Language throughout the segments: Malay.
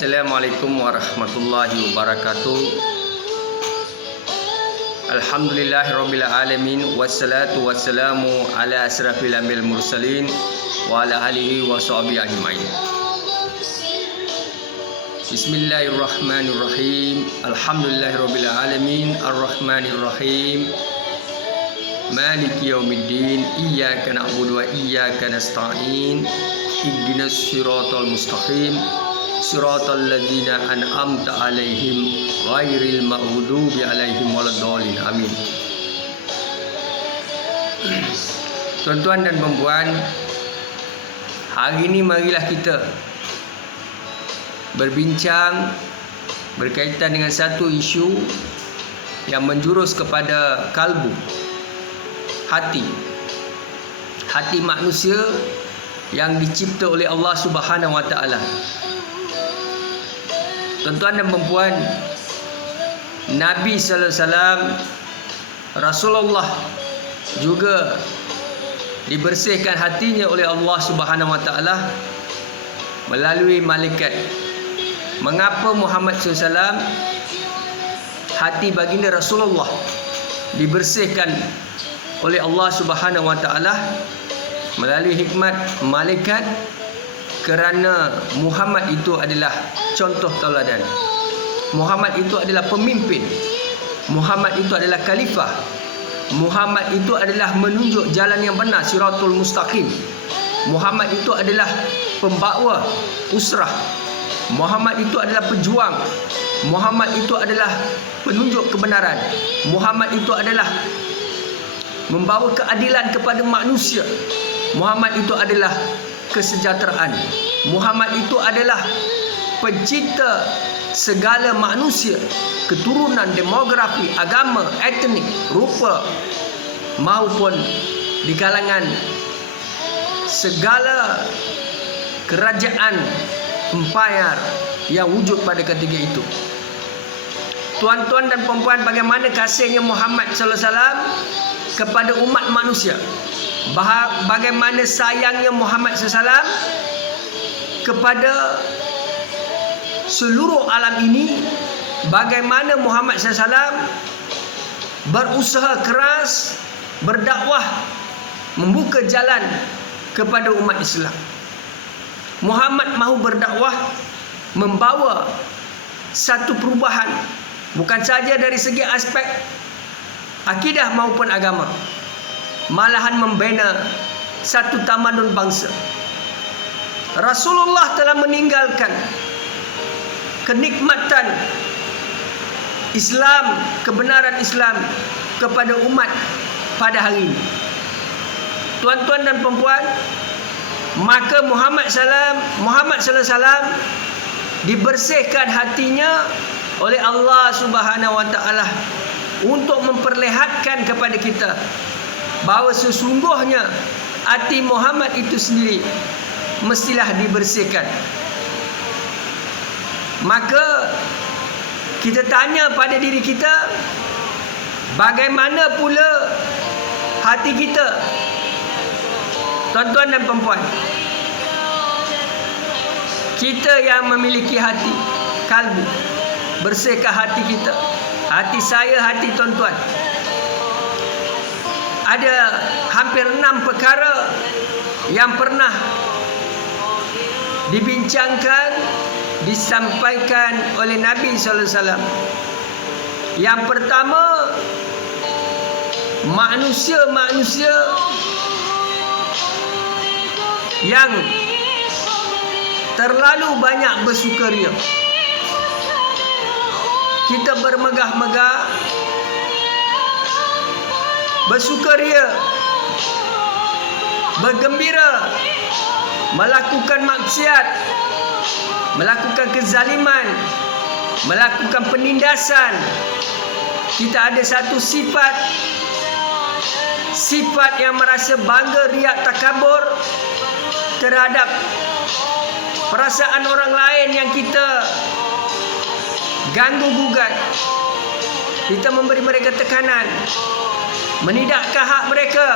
Assalamualaikum warahmatullahi wabarakatuh. Alhamdulillahirabbil alamin wassalatu wassalamu ala asrafil anbiya'il mursalin wa ala alihi wa sahbihi ajmain. Bismillahirrahmanirrahim. Alhamdulillahirabbil alamin arrahmanir rahim. Maliki yaumiddin. Iyyaka na'budu wa iyyaka nasta'in. Ihdinas siratal mustaqim. Siratal ladzina an'amta 'alaihim ghairil maghdubi 'alaihim waladdallin. Amin. Tuan-tuan dan puan-puan, hari ini marilah kita berbincang berkaitan dengan satu isu yang menjurus kepada kalbu, hati manusia yang dicipta oleh Allah Subhanahu wa taala. Tuan-tuan dan puan-puan, Nabi sallallahu alaihi wasallam, Rasulullah juga dibersihkan hatinya oleh Allah Subhanahu wa taala melalui malaikat. Mengapa Muhammad sallallahu alaihi wasallam, hati baginda Rasulullah dibersihkan oleh Allah Subhanahu wa taala melalui hikmat malaikat? Kerana Muhammad itu adalah contoh tauladan. Muhammad itu adalah pemimpin. Muhammad itu adalah khalifah. Muhammad itu adalah menunjuk jalan yang benar, siratul mustaqim. Muhammad itu adalah pembawa usrah. Muhammad itu adalah pejuang. Muhammad itu adalah penunjuk kebenaran. Muhammad itu adalah membawa keadilan kepada manusia. Muhammad itu adalah kesejahteraan. Muhammad itu adalah pencipta segala manusia, keturunan, demografi, agama, etnik, rupa maupun di kalangan segala kerajaan empayar yang wujud pada ketika itu. Tuan-tuan dan puan-puan, bagaimana kasihnya Muhammad sallallahu alaihi wasallam kepada umat manusia? Bagaimana sayangnya Muhammad SAW kepada seluruh alam ini? Bagaimana Muhammad SAW berusaha keras berdakwah, membuka jalan kepada umat Islam. Muhammad mahu berdakwah, membawa satu perubahan, bukan saja dari segi aspek akidah maupun agama, malahan membina satu tamadun bangsa. Rasulullah telah meninggalkan kenikmatan Islam, kebenaran Islam kepada umat pada hari ini. Tuan-tuan dan puan-puan, maka Muhammad sallallahu alaihi wasallam dibersihkan hatinya oleh Allah Subhanahu wa taala untuk memperlihatkan kepada kita bahawa sesungguhnya hati Muhammad itu sendiri mestilah dibersihkan. Maka kita tanya pada diri kita, bagaimana pula hati kita? Tuan-tuan dan puan-puan, kita yang memiliki hati, kalbu, bersihkah hati kita? Hati saya, hati tuan-tuan. Ada hampir 6 perkara yang pernah dibincangkan, disampaikan oleh Nabi sallallahu alaihi wasallam. Yang pertama, manusia-manusia yang terlalu banyak bersukaria. Kita bermegah-megah, bersukaria, bergembira, melakukan maksiat, melakukan kezaliman, melakukan penindasan. Kita ada satu sifat yang merasa bangga, riak, takabur terhadap perasaan orang lain yang kita ganggu gugat. Kita memberi mereka tekanan, menidakkan hak mereka,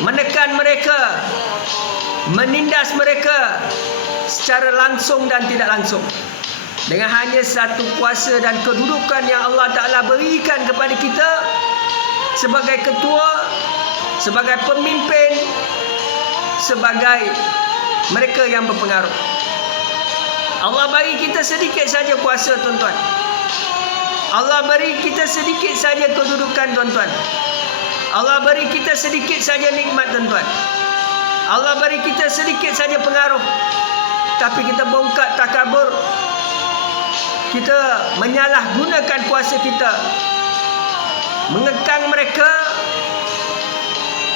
menekan mereka, menindas mereka, secara langsung dan tidak langsung. Dengan hanya satu kuasa dan kedudukan yang Allah Ta'ala berikan kepada kita sebagai ketua, sebagai pemimpin, sebagai mereka yang berpengaruh. Allah bagi kita sedikit saja kuasa, tuan-tuan. Allah beri kita sedikit saja kedudukan, tuan-tuan. Allah beri kita sedikit saja nikmat, tuan-tuan. Allah beri kita sedikit saja pengaruh. Tapi kita bongkar takabur. Kita menyalahgunakan kuasa kita, mengekang mereka,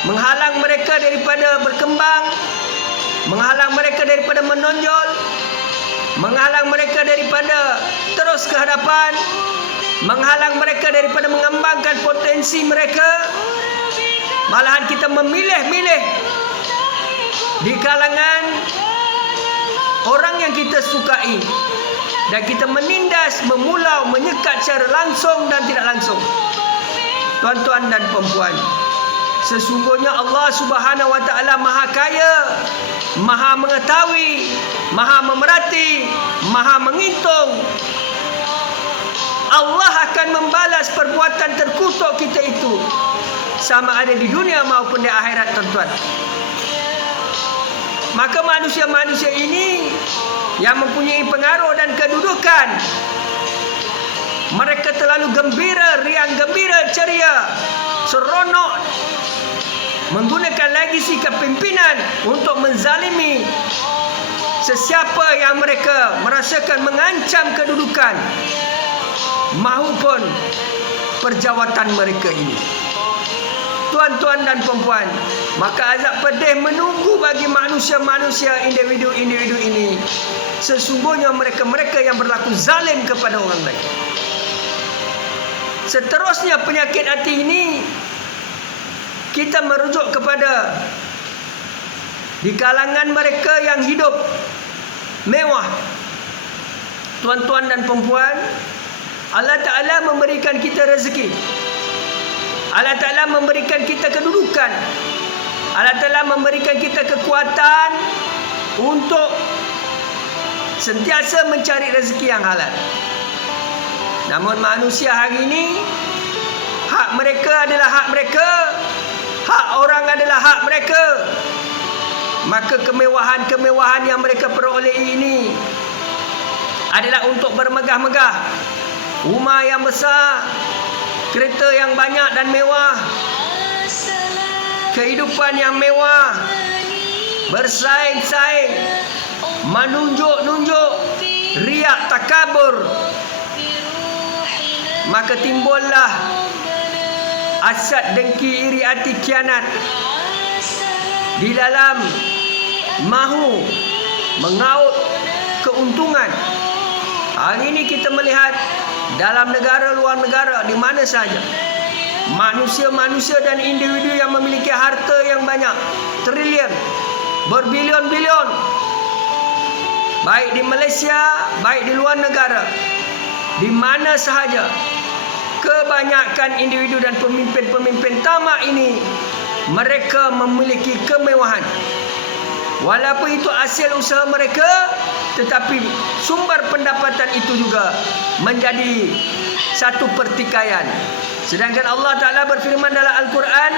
menghalang mereka daripada berkembang, menghalang mereka daripada menonjol, menghalang mereka daripada terus ke hadapan, menghalang mereka daripada mengembangkan potensi mereka. Malahan kita memilih-milih di kalangan orang yang kita sukai, dan kita menindas, memulau, menyekat secara langsung dan tidak langsung. Tuan-tuan dan perempuan, sesungguhnya Allah Subhanahu wa Ta'ala Maha Kaya, Maha mengetahui, Maha memerhati, Maha mengitung. Allah akan membalas perbuatan terkutuk kita itu, sama ada di dunia maupun di akhirat, tuan-tuan. Maka manusia-manusia ini yang mempunyai pengaruh dan kedudukan, mereka terlalu gembira, riang gembira, ceria, seronok, menggunakan legasi kepimpinan untuk menzalimi sesiapa yang mereka merasakan mengancam kedudukan maupun perjawatan mereka ini. Tuan-tuan dan perempuan, maka azab pedih menunggu bagi manusia-manusia, individu-individu ini. Sesungguhnya mereka-mereka yang berlaku zalim kepada orang lain. Seterusnya penyakit hati ini, kita merujuk kepada di kalangan mereka yang hidup mewah. Tuan-tuan dan perempuan, Allah Ta'ala memberikan kita rezeki, Allah Ta'ala memberikan kita kedudukan, Allah Ta'ala memberikan kita kekuatan untuk sentiasa mencari rezeki yang halal. Namun manusia hari ini, hak mereka adalah hak mereka, hak orang adalah hak mereka. Maka kemewahan-kemewahan yang mereka perolehi ini adalah untuk bermegah-megah, rumah yang besar, kereta yang banyak dan mewah, kehidupan yang mewah, bersaing-saing, menunjuk-nunjuk, riak, takabur. Maka timbullah hasad, dengki, iri hati, khianat di dalam mahu mengaut keuntungan. Hari ini kita melihat dalam negara, luar negara, di mana saja, manusia-manusia dan individu yang memiliki harta yang banyak, triliun, berbilion-bilion, baik di Malaysia, baik di luar negara, di mana sahaja, kebanyakan individu dan pemimpin-pemimpin tamak ini, mereka memiliki kemewahan. Walaupun itu hasil usaha mereka, tetapi sumber pendapatan itu juga menjadi satu pertikaian. Sedangkan Allah Ta'ala berfirman dalam Al-Quran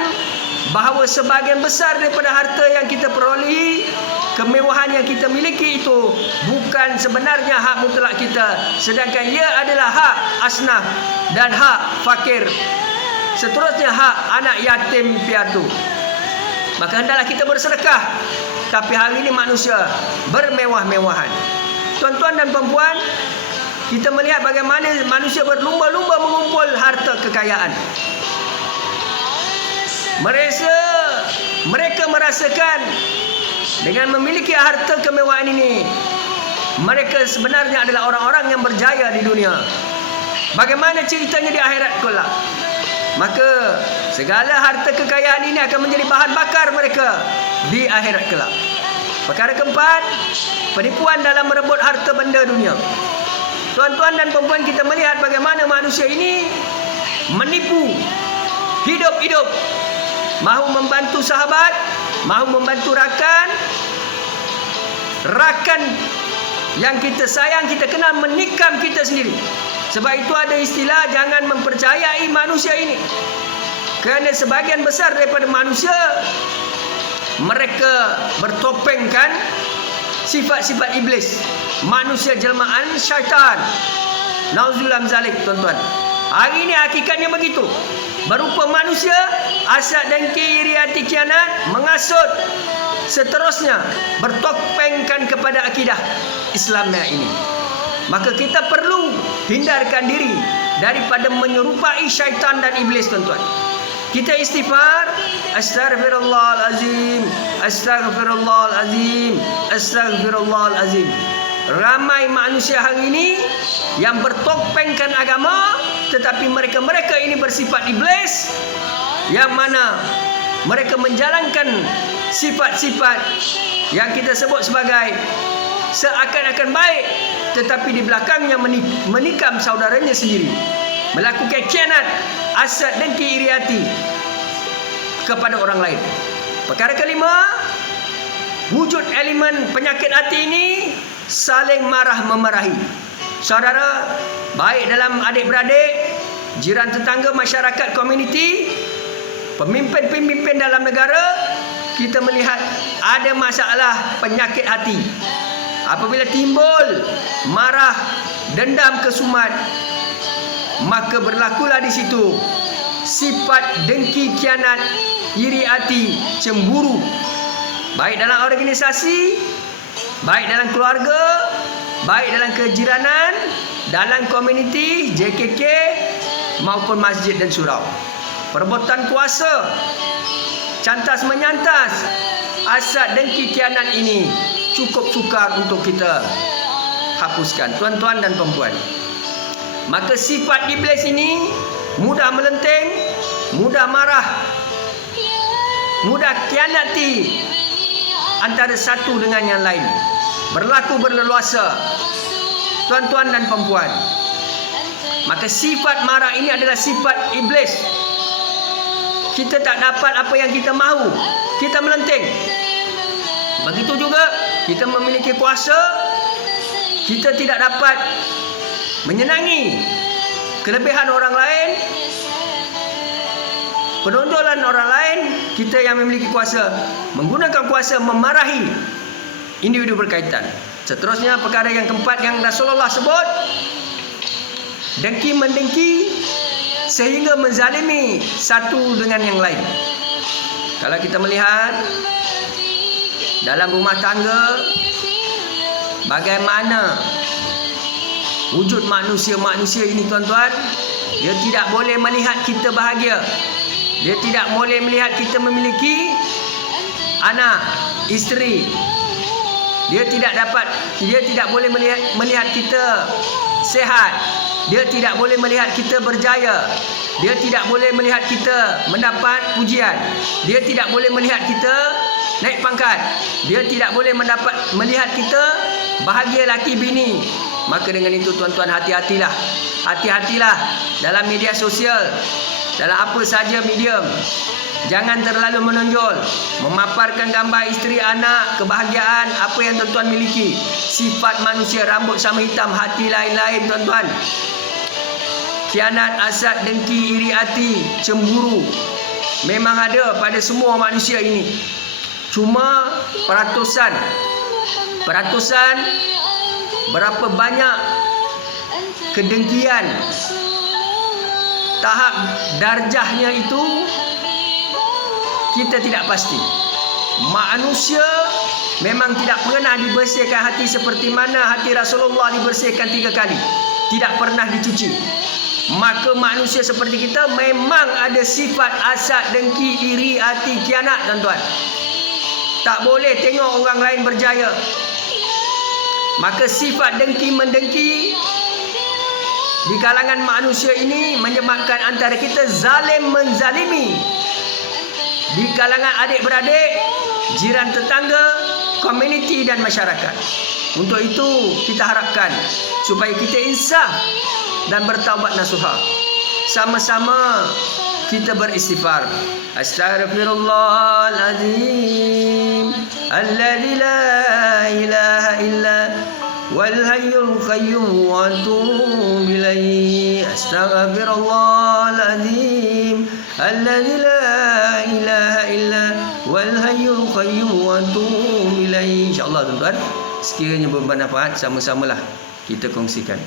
bahawa sebahagian besar daripada harta yang kita perolehi, kemewahan yang kita miliki itu bukan sebenarnya hak mutlak kita, sedangkan ia adalah hak asnaf dan hak fakir, seterusnya hak anak yatim piatu. Maka hendaklah kita bersedekah. Tapi hari ini manusia bermewah-mewahan. Tuan-tuan dan perempuan, kita melihat bagaimana manusia berlumba-lumba mengumpul harta kekayaan. Mereka merasakan dengan memiliki harta kemewahan ini, mereka sebenarnya adalah orang-orang yang berjaya di dunia. Bagaimana ceritanya di akhirat kelak? Maka segala harta kekayaan ini akan menjadi bahan bakar mereka di akhirat kelak. Perkara keempat, penipuan dalam merebut harta benda dunia. Tuan-tuan dan perempuan, kita melihat bagaimana manusia ini menipu hidup-hidup, mahu membantu sahabat, mahu membantu rakan, rakan yang kita sayang, kita kena menikam kita sendiri. Sebab itu ada istilah jangan mempercayai manusia ini. Kerana sebahagian besar daripada manusia, mereka bertopengkan sifat-sifat iblis, manusia jelmaan syaitan. Nauzubillah min zalik, tuan-tuan. Hari ini hakikatnya begitu. Berupa manusia, hasad, dengki, iri hati, khianat, mengasut, seterusnya bertopengkan kepada akidah Islamnya ini. Maka kita perlu hindarkan diri daripada menyerupai syaitan dan iblis, tuan-tuan. Kita istighfar, astaghfirullahalazim, astaghfirullahalazim, astaghfirullahalazim. Ramai manusia hari ini yang bertopengkan agama, tetapi mereka ini bersifat iblis, yang mana mereka menjalankan sifat-sifat yang kita sebut sebagai seakan-akan baik, tetapi di belakangnya menikam saudaranya sendiri, melakukan khianat, hasad, dengki, iri hati kepada orang lain. Perkara kelima, wujud elemen penyakit hati ini saling marah-memarahi. Saudara, baik dalam adik-beradik, jiran tetangga, masyarakat, komuniti, pemimpin-pemimpin dalam negara, kita melihat ada masalah penyakit hati. Apabila timbul marah, dendam, kesumat, maka berlakulah di situ sifat dengki, khianat, iri hati, cemburu. Baik dalam organisasi, baik dalam keluarga, baik dalam kejiranan, dalam komuniti, JKK maupun masjid dan surau. Perebutan kuasa, cantas menyantas, hasad, dengki, khianat ini cukup sukar untuk kita hapuskan, tuan-tuan dan perempuan. Maka sifat iblis ini mudah melenteng, mudah marah, mudah khianati antara satu dengan yang lain, berlaku berleluasa, tuan-tuan dan perempuan. Maka sifat marah ini adalah sifat iblis. Kita tak dapat apa yang kita mahu, kita melenteng. Begitu juga kita memiliki kuasa, kita tidak dapat menyenangi kelebihan orang lain, penonjolan orang lain. Kita yang memiliki kuasa menggunakan kuasa memarahi individu berkaitan. Seterusnya perkara yang keempat yang Rasulullah sebut, dengki mendengki sehingga menzalimi satu dengan yang lain. Kalau kita melihat dalam rumah tangga, bagaimana wujud manusia-manusia ini, tuan-tuan, dia tidak boleh melihat kita bahagia. Dia tidak boleh melihat kita memiliki anak, isteri. Dia tidak boleh melihat kita sehat. Dia tidak boleh melihat kita berjaya. Dia tidak boleh melihat kita mendapat pujian. Dia tidak boleh melihat kita naik pangkat. Dia tidak boleh melihat kita bahagia laki bini. Maka dengan itu, tuan-tuan, hati-hatilah. Hati-hatilah dalam media sosial, dalam apa saja medium. Jangan terlalu menonjol, memaparkan gambar isteri, anak, kebahagiaan, apa yang tuan-tuan miliki. Sifat manusia, rambut sama hitam, hati lain-lain, tuan-tuan. Khianat, hasad, dengki, iri hati, cemburu memang ada pada semua manusia ini. Cuma peratusan berapa banyak kedengkian, tahap darjahnya itu kita tidak pasti. Manusia memang tidak pernah dibersihkan hati seperti mana hati Rasulullah dibersihkan 3 kali, tidak pernah dicuci. Maka manusia seperti kita memang ada sifat hasad, dengki, iri hati, khianat, tuan-tuan. Tak boleh tengok orang lain berjaya. Maka sifat dengki mendengki di kalangan manusia ini menyebabkan antara kita zalim menzalimi. Di kalangan adik-beradik, jiran tetangga, komuniti dan masyarakat. Untuk itu kita harapkan supaya kita insaf dan bertaubat nasuha. Sama-sama kita beristighfar. Astaghfirullahalazim. alladzi la ilaha illa wal hayyul qayyum wa atubu ilaihi. Astaghfirullahal azim alladzi la ilaha illa wal hayyul qayyum wa atubu ilaihi. Insya-Allah tuan-tuan, sekiranya bermanfaat, sama-samalah kita kongsikan.